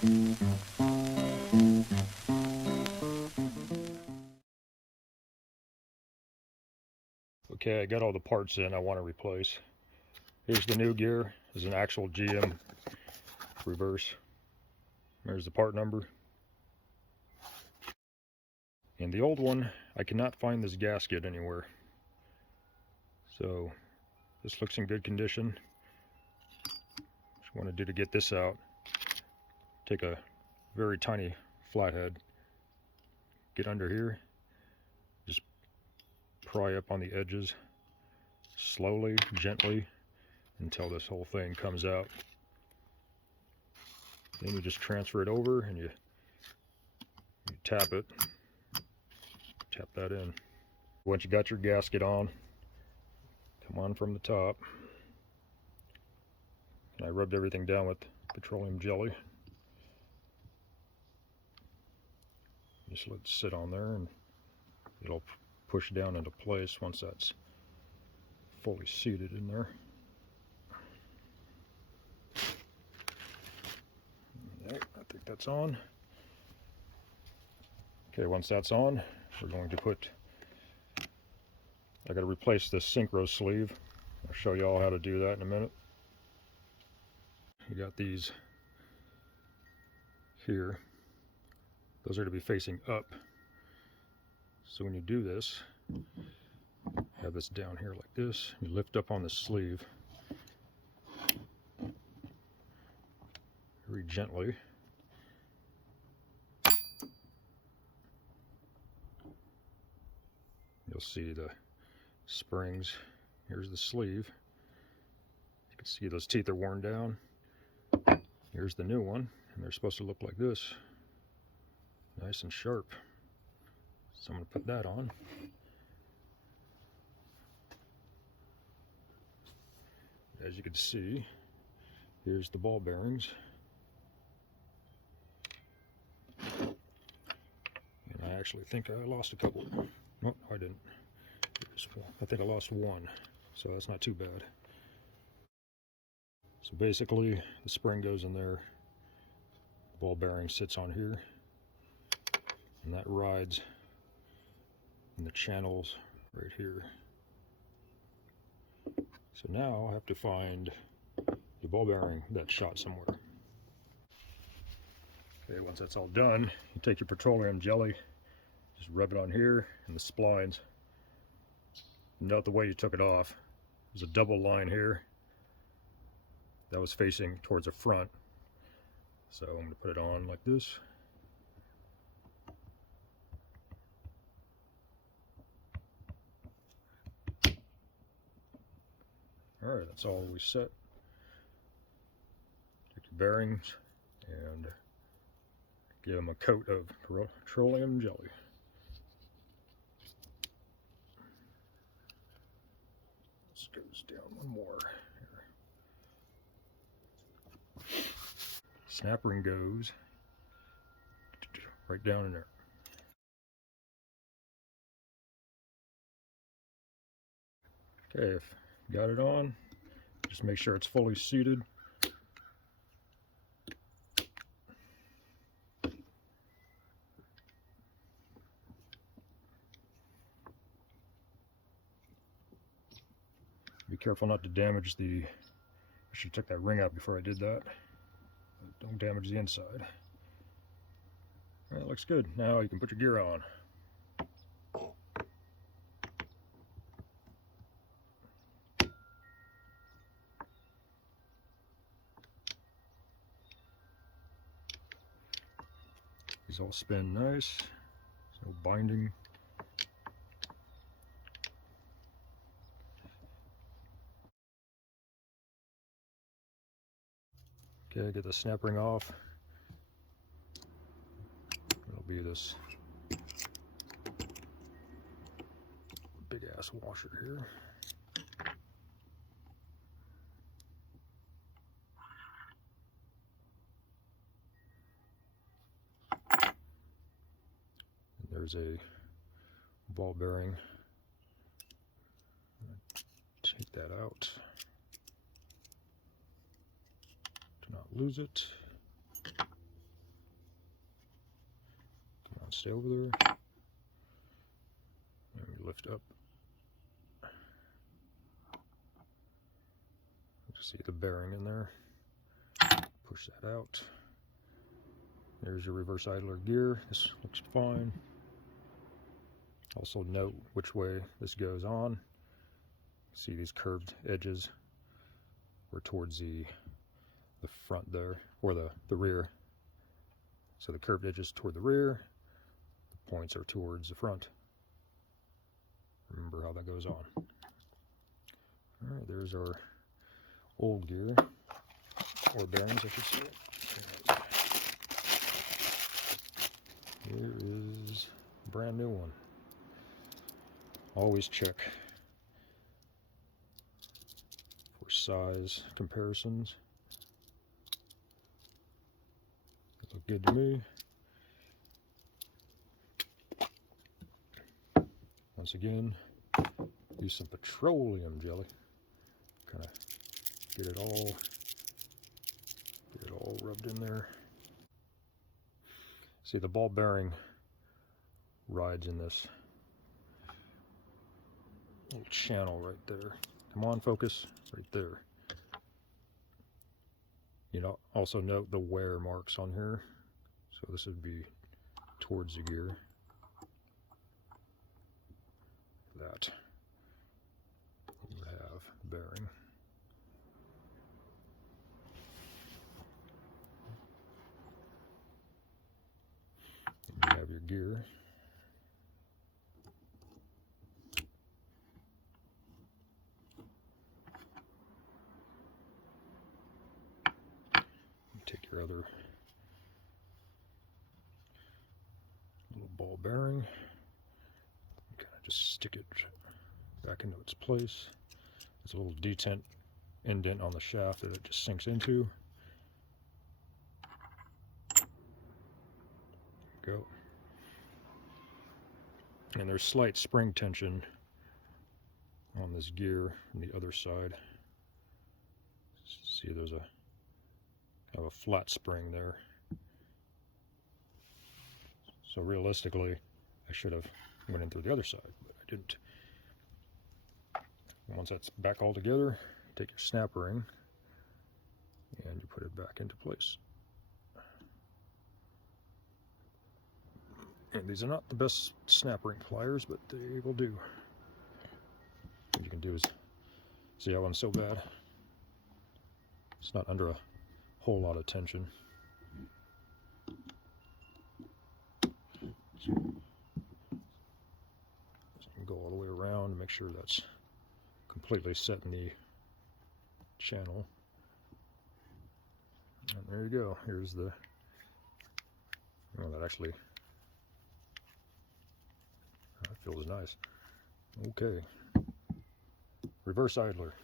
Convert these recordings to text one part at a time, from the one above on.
Okay, I got all the parts in I want to replace. Here's the new gear. This is an actual GM reverse. There's the part number. And the old one, I cannot find this gasket anywhere. So this looks in good condition. What I want to do to get this out, take a very tiny flathead, get under here, just pry up on the edges slowly, gently, until this whole thing comes out. Then you just transfer it over and you tap it, tap that in. Once you got your gasket on, come on from the top. And I rubbed everything down with petroleum jelly. Just let it sit on there and it'll push down into place once that's fully seated in there. Okay, I think that's on. Okay, once that's on, we're going to put, I got to replace this Synchro sleeve. I'll show you all how to do that in a minute. You got these here. Those are to be facing up. So when you do this, have this down here like this. You lift up on the sleeve very gently. You'll see the springs. Here's the sleeve. You can see those teeth are worn down. Here's the new one, and they're supposed to look like this. Nice and sharp. So I'm going to put that on. As you can see, here's the ball bearings. And I actually think I lost a couple. No, I didn't. I think I lost one, so that's not too bad. So basically, the spring goes in there, the ball bearing sits on here, and that rides in the channels right here. So now I have to find the ball bearing that's shot somewhere. Okay, once that's all done, you take your petroleum jelly, just rub it on here and the splines. Note the way you took it off. There's a double line here that was facing towards the front. So I'm going to put it on like this. Alright, that's all we set. Take your bearings and give them a coat of petroleum jelly. This goes down one more. Here. Snap ring goes right down in there. Okay, if you got it on, just make sure it's fully seated. Be careful not to damage the, I should have took that ring out before I did that. Don't damage the inside. Alright, that looks good. Now you can put your gear on. These all spin nice. There's no binding. Okay, get the snap ring off. It'll be this big ass washer here. And there's a ball bearing. Take that out to not lose it. on, stay over there. And we lift up. See the bearing in there. Push that out. There's your reverse idler gear. This looks fine. Also note which way this goes on. See these curved edges were towards the front there, or the rear. So the curved edges toward the rear, the points are towards the front. Remember how that goes on. Alright, there's our old gear, or bearings I should say. Here is a brand new one. Always check for size comparisons. They look good to me. Once again, use some petroleum jelly. Kind of get it all rubbed in there. See, the ball bearing rides in this little channel right there. Come on, focus, right there. You know, also note the wear marks on here. So this would be towards the gear. That you have bearing. And you have your gear. Take your other little ball bearing, kind of just stick it back into its place. There's a little detent indent on the shaft that it just sinks into. Go. And there's slight spring tension on this gear on the other side. See, there's a flat spring there. So realistically, I should have went in through the other side, but I didn't. Once that's back all together, take your snap ring and you put it back into place. And these are not the best snap ring pliers, but they will do. What you can do is, see how one's so bad? It's not under a whole lot of tension. So go all the way around and make sure that's completely set in the channel. And there you go. Here's the, oh, that actually, that feels nice. Okay. Reverse idler.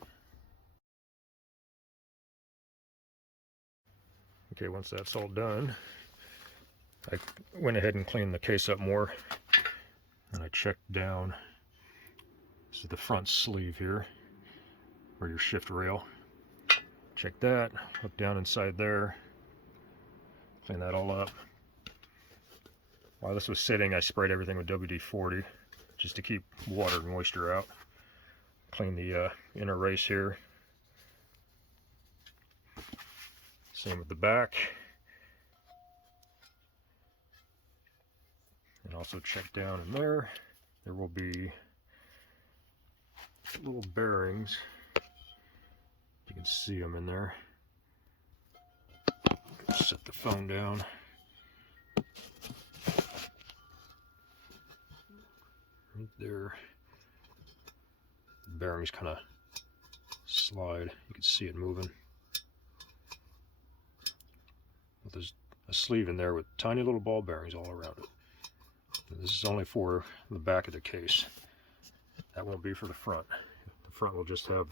Okay, once that's all done, I went ahead and cleaned the case up more, and I checked down. This is the front sleeve here, or your shift rail. Check that, look down inside there, clean that all up. While this was sitting, I sprayed everything with WD-40 just to keep water and moisture out. Clean the inner race here. Same with the back. And also check down in there. There will be little bearings. You can see them in there. Set the phone down. Right there. The bearings kind of slide. You can see it moving. But there's a sleeve in there with tiny little ball bearings all around it. And this is only for the back of the case. That won't be for the front. The front will just have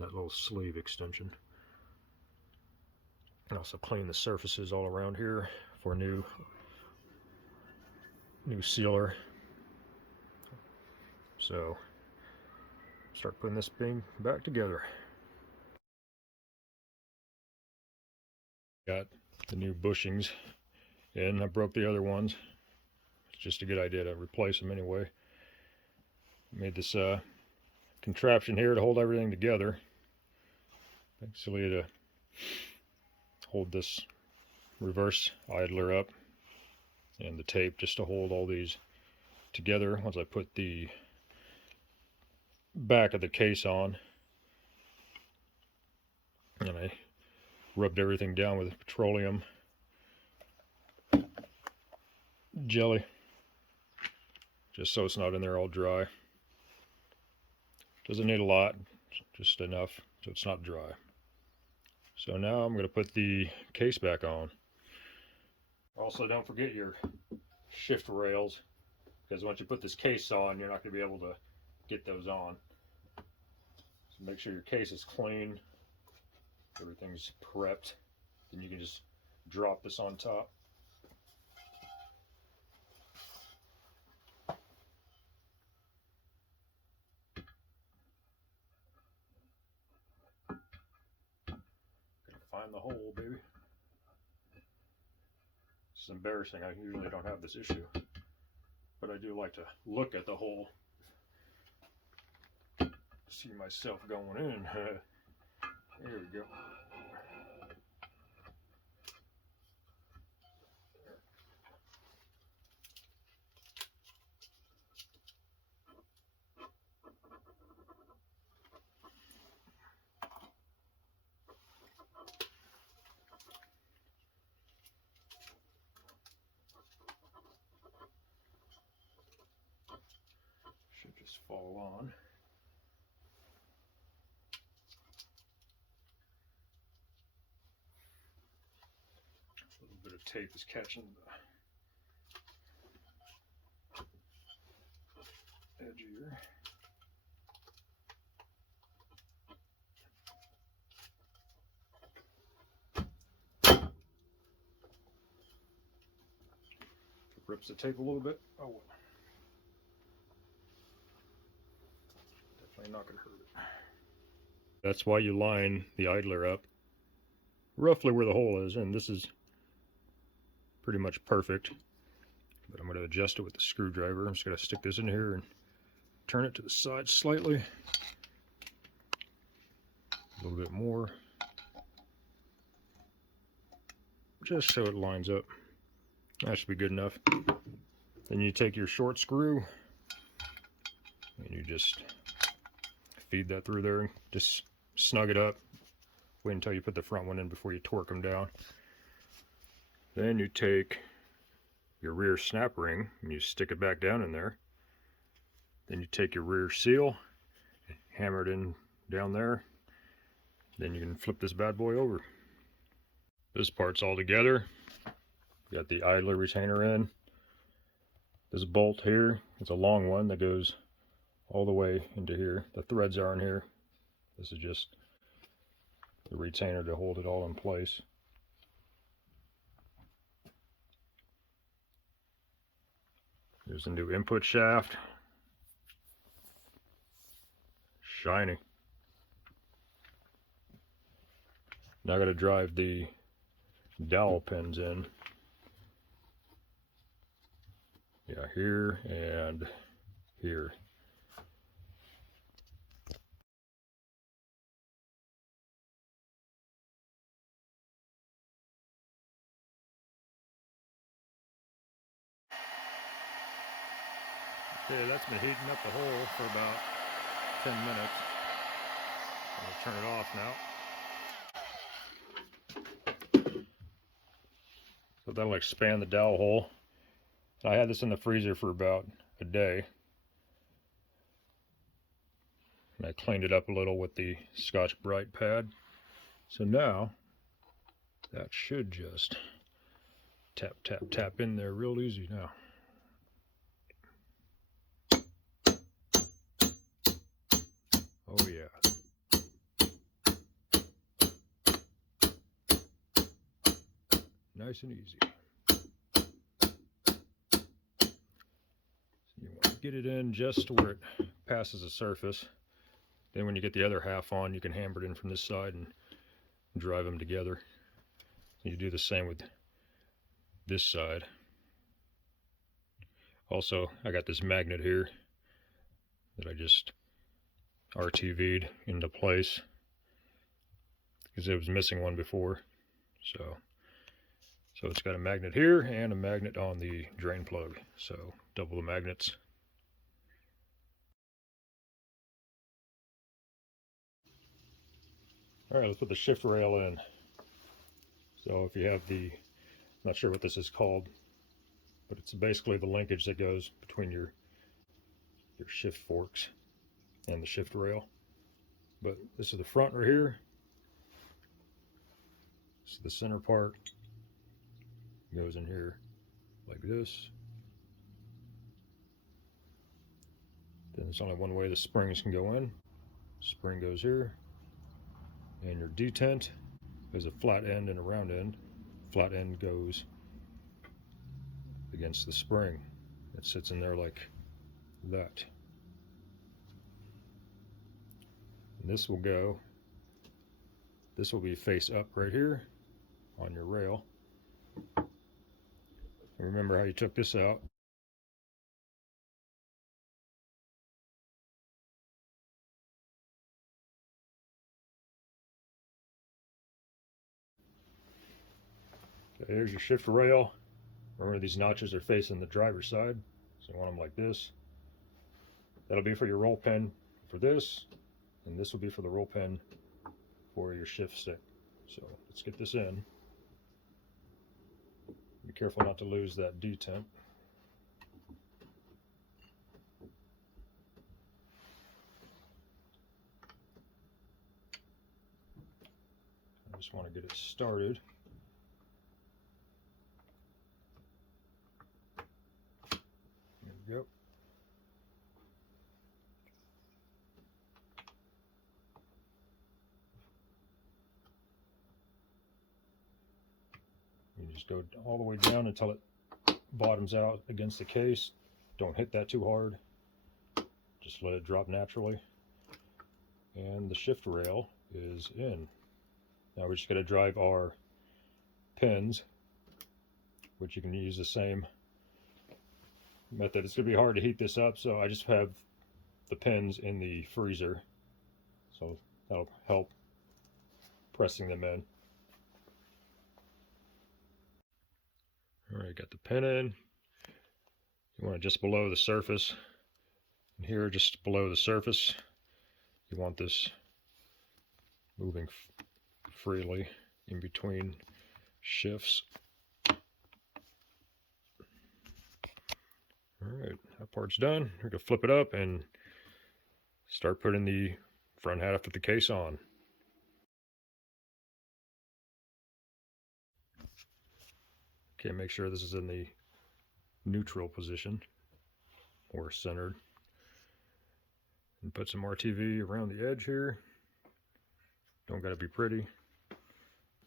that little sleeve extension. And also clean the surfaces all around here for a new sealer. So start putting this thing back together. Got the new bushings in. I broke the other ones. It's just a good idea to replace them anyway. Made this contraption here to hold everything together. Basically to hold this reverse idler up, and the tape just to hold all these together once I put the back of the case on. And I rubbed everything down with petroleum jelly, just so it's not in there all dry. Doesn't need a lot, just enough so it's not dry. So now I'm going to put the case back on. Also, don't forget your shift rails, because once you put this case on, you're not going to be able to get those on. So make sure your case is clean, everything's prepped, then you can just drop this on top. Find the hole, baby. It's embarrassing. I usually don't have this issue, but I do like to look at the hole, see myself going in. There we go. Should just fall on. A little bit of tape is catching the edge here. Rips the tape a little bit. Oh well. Definitely not going to hurt it. That's why you line the idler up roughly where the hole is, and this is pretty much perfect. But I'm going to adjust it with the screwdriver. I'm just going to stick this in here and turn it to the side slightly. A little bit more. Just so it lines up. That should be good enough. Then you take your short screw and you just feed that through there and just snug it up. Wait until you put the front one in before you torque them down. Then you take your rear snap ring and you stick it back down in there. Then you take your rear seal, hammer it in down there. Then you can flip this bad boy over. This part's all together. Got the idler retainer in. This bolt here, it's a long one that goes all the way into here. The threads are in here. This is just the retainer to hold it all in place. There's the new input shaft. Shiny. Now I got to drive the dowel pins in. Yeah, here and here. Okay, that's been heating up the hole for about 10 minutes. I'll turn it off now. So that'll expand the dowel hole. I had this in the freezer for about a day. And I cleaned it up a little with the Scotch-Brite pad. So now, that should just tap, tap, tap in there real easy now. Oh yeah. Nice and easy. You want to get it in just where it passes the surface. Then when you get the other half on, you can hammer it in from this side and drive them together. You do the same with this side. Also, I got this magnet here that I just RTV'd into place because it was missing one before. So it's got a magnet here and a magnet on the drain plug. So double the magnets. All right, let's put the shift rail in. So if you have the, not sure what this is called, but it's basically the linkage that goes between your shift forks and the shift rail. But this is the front right here. This is the center part. Goes in here like this. Then there's only one way the springs can go in. Spring goes here. And your detent is a flat end and a round end. Flat end goes against the spring. It sits in there like that. And this will go, this will be face up right here on your rail. And remember how you took this out. Okay, here's your shift rail. Remember these notches are facing the driver's side, so you want them like this. That'll be for your roll pin for this, and this will be for the roll pin for your shift stick. So let's get this in. Be careful not to lose that detent. I just want to get it started. There we go. You just go all the way down until it bottoms out against the case. Don't hit that too hard. Just let it drop naturally. And the shift rail is in. Now we're just going to drive our pins, which you can use the same method. It's going to be hard to heat this up, so I just have the pins in the freezer. So that'll help pressing them in. Alright, got the pin in. You want it just below the surface. And here, just below the surface, you want this moving freely in between shifts. Alright, that part's done. We're going to flip it up and start putting the front half of the case on. Okay, make sure this is in the neutral position or centered. And put some RTV around the edge here. Don't gotta be pretty.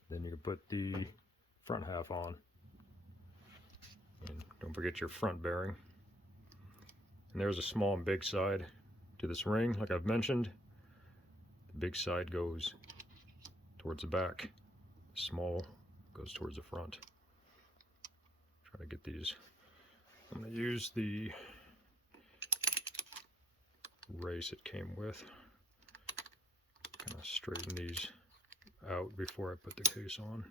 Then you can put the front half on. And don't forget your front bearing. And there's a small and big side to this ring, like I've mentioned. The big side goes towards the back. The small goes towards the front. Try to get these. I'm going to use the race it came with. Kind of straighten these out before I put the case on.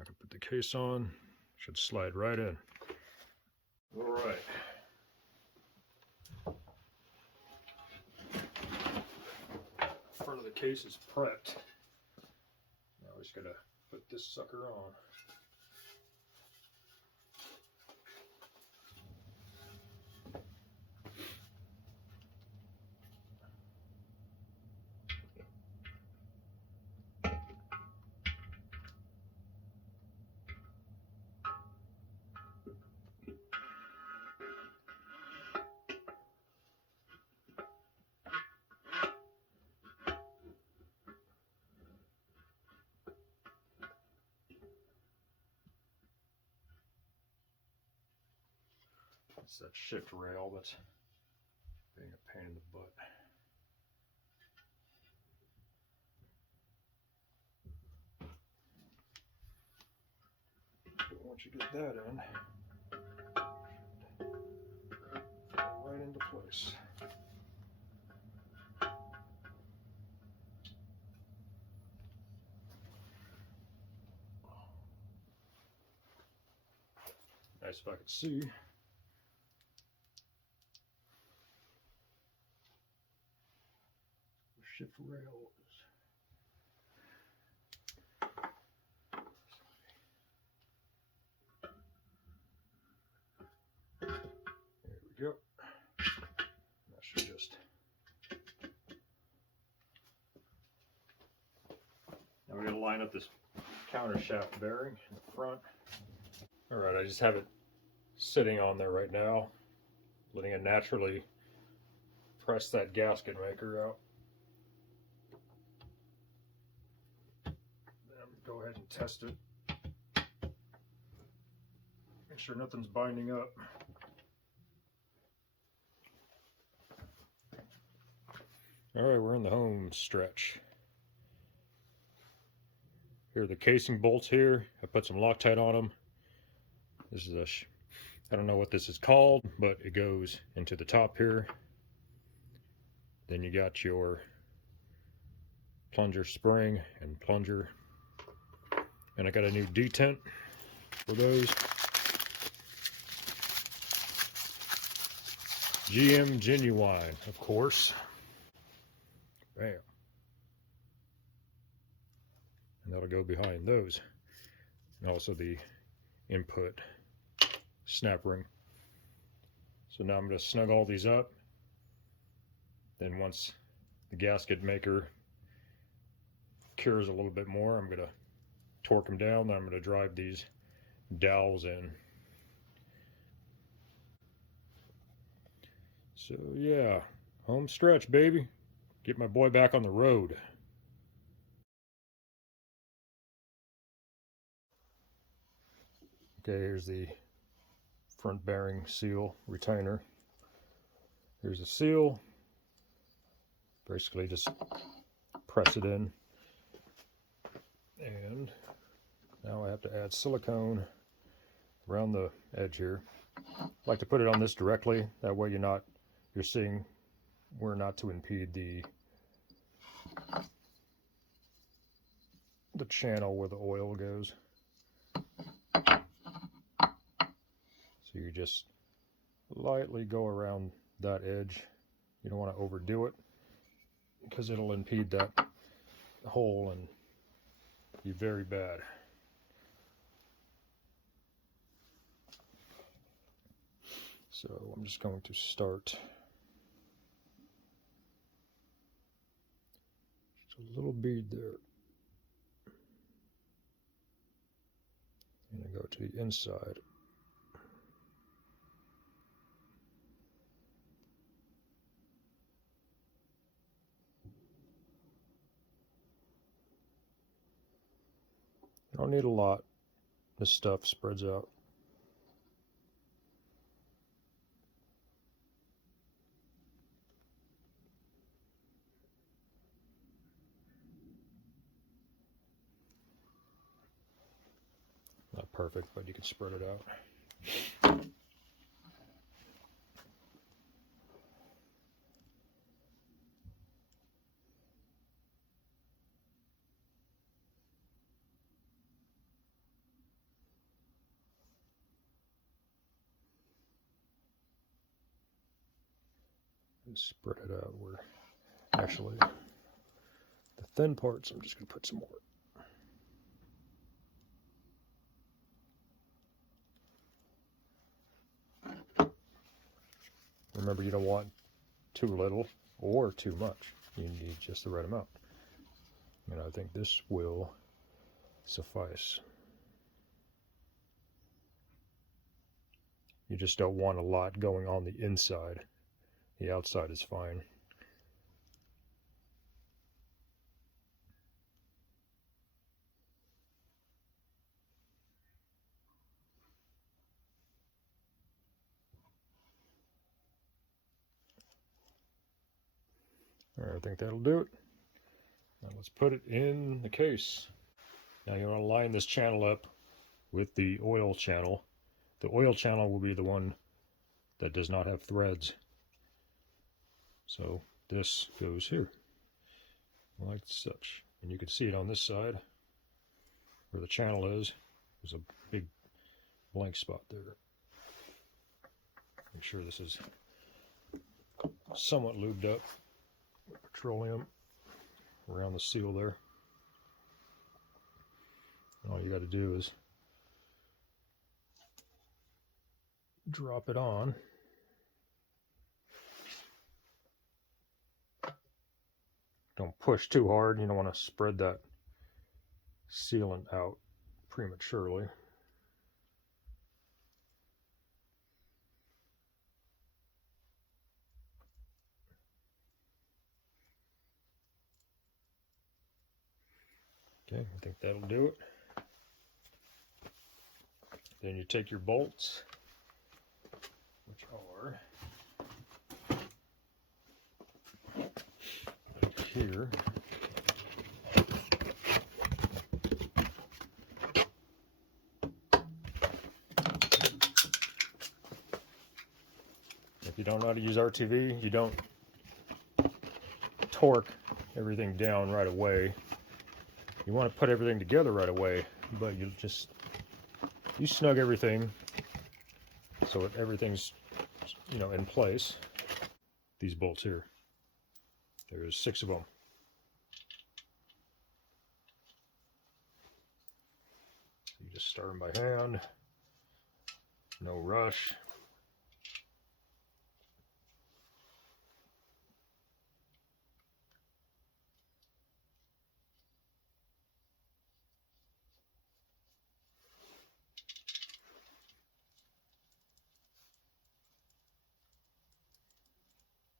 I can put the case on. Should slide right in. All right. Front of the case is prepped. Now we just gotta put this sucker on. It's that shift rail that's being a pain in the butt. Once you get that in, nice if I could see. Shift rails. There we go. That should just. Now we're going to line up this countershaft bearing in the front. Alright, I just have it sitting on there right now, letting it naturally press that gasket maker out. Then go ahead and test it. Make sure nothing's binding up. Alright, we're in the home stretch. Here are the casing bolts here. I put some Loctite on them. This is I don't know what this is called, but it goes into the top here. Then you got your plunger spring and plunger. And I got a new detent for those. GM Genuine, of course. Bam. And that'll go behind those. And also the input snap ring. So now I'm going to snug all these up. Then once the gasket maker cures a little bit more, I'm going to torque them down. Then I'm going to drive these dowels in. So yeah, home stretch, baby. Get my boy back on the road. Okay, here's the front bearing seal retainer. Here's the seal. Basically just press it in. And now I have to add silicone around the edge here. I like to put it on this directly. That way you're seeing where not to impede the channel where the oil goes. So you just lightly go around that edge. You don't want to overdo it because it'll impede that hole and be very bad. So I'm just going to start just a little bead there. And I go to the inside. I don't need a lot. This stuff spreads out. Not perfect, but you can spread it out. And spread it out where actually the thin parts, I'm just going to put some more. Remember, you don't want too little or too much. You need just the right amount. And I think this will suffice. You just don't want a lot going on the inside. The outside is fine. All right, I think that'll do it. Now let's put it in the case. Now you want to line this channel up with the oil channel. The oil channel will be the one that does not have threads. So this goes here, like such. And you can see it on this side, where the channel is. There's a big blank spot there. Make sure this is somewhat lubed up with petroleum around the seal there. All you got to do is drop it on. Don't push too hard. You don't want to spread that sealant out prematurely. Okay, I think that'll do it. Then you take your bolts, which are here. If you don't know how to use RTV, you don't torque everything down right away. You want to put everything together right away, but you snug everything so that everything's, you know, in place. These bolts here, there's 6 of them. You just start them by hand, no rush.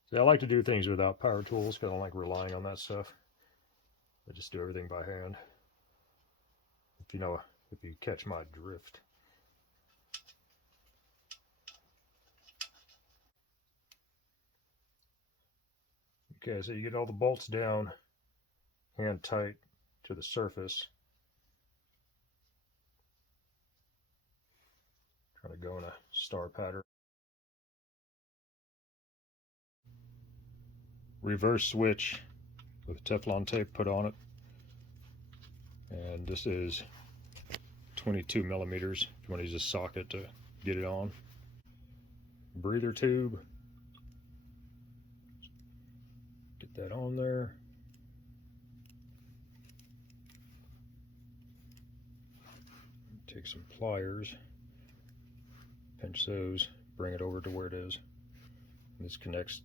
See, I like to do things without power tools because I don't like relying on that stuff. I just do everything by hand. If you catch my drift. Okay, so you get all the bolts down, hand tight to the surface. Try to go in a star pattern. Reverse switch with Teflon tape put on it. And this is 22 millimeters if you want to use a socket to get it on. Breather tube. Get that on there. Take some pliers, pinch those, bring it over to where it is. And this connects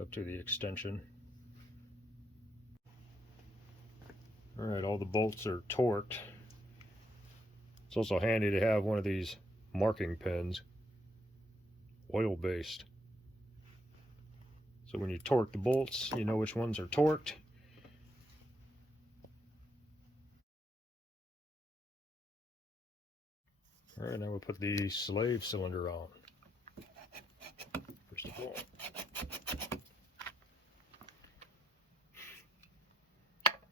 up to the extension. Alright, all the bolts are torqued. It's also handy to have one of these marking pens, oil-based. So when you torque the bolts, you know which ones are torqued. Alright, now we'll put the slave cylinder on. First of all,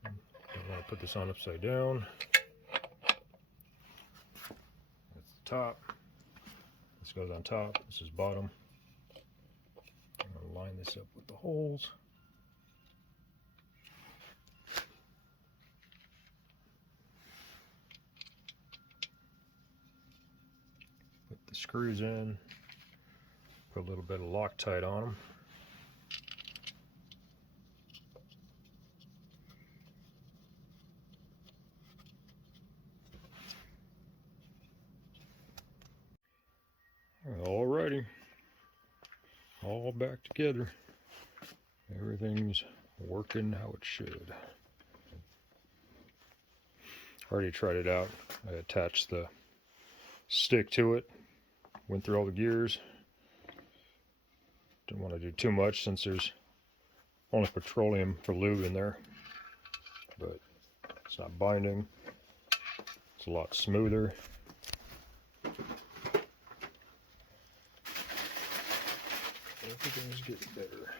I'm going to put this on upside down. That's the top. This goes on top. This is bottom. I'm going to line this up with the holes. Put the screws in. Put a little bit of Loctite on them. Alrighty, all back together. Everything's working how it should. Already tried it out. I attached the stick to it, went through all the gears. Didn't want to do too much since there's only petroleum for lube in there, but it's not binding. It's a lot smoother. Everything's getting better.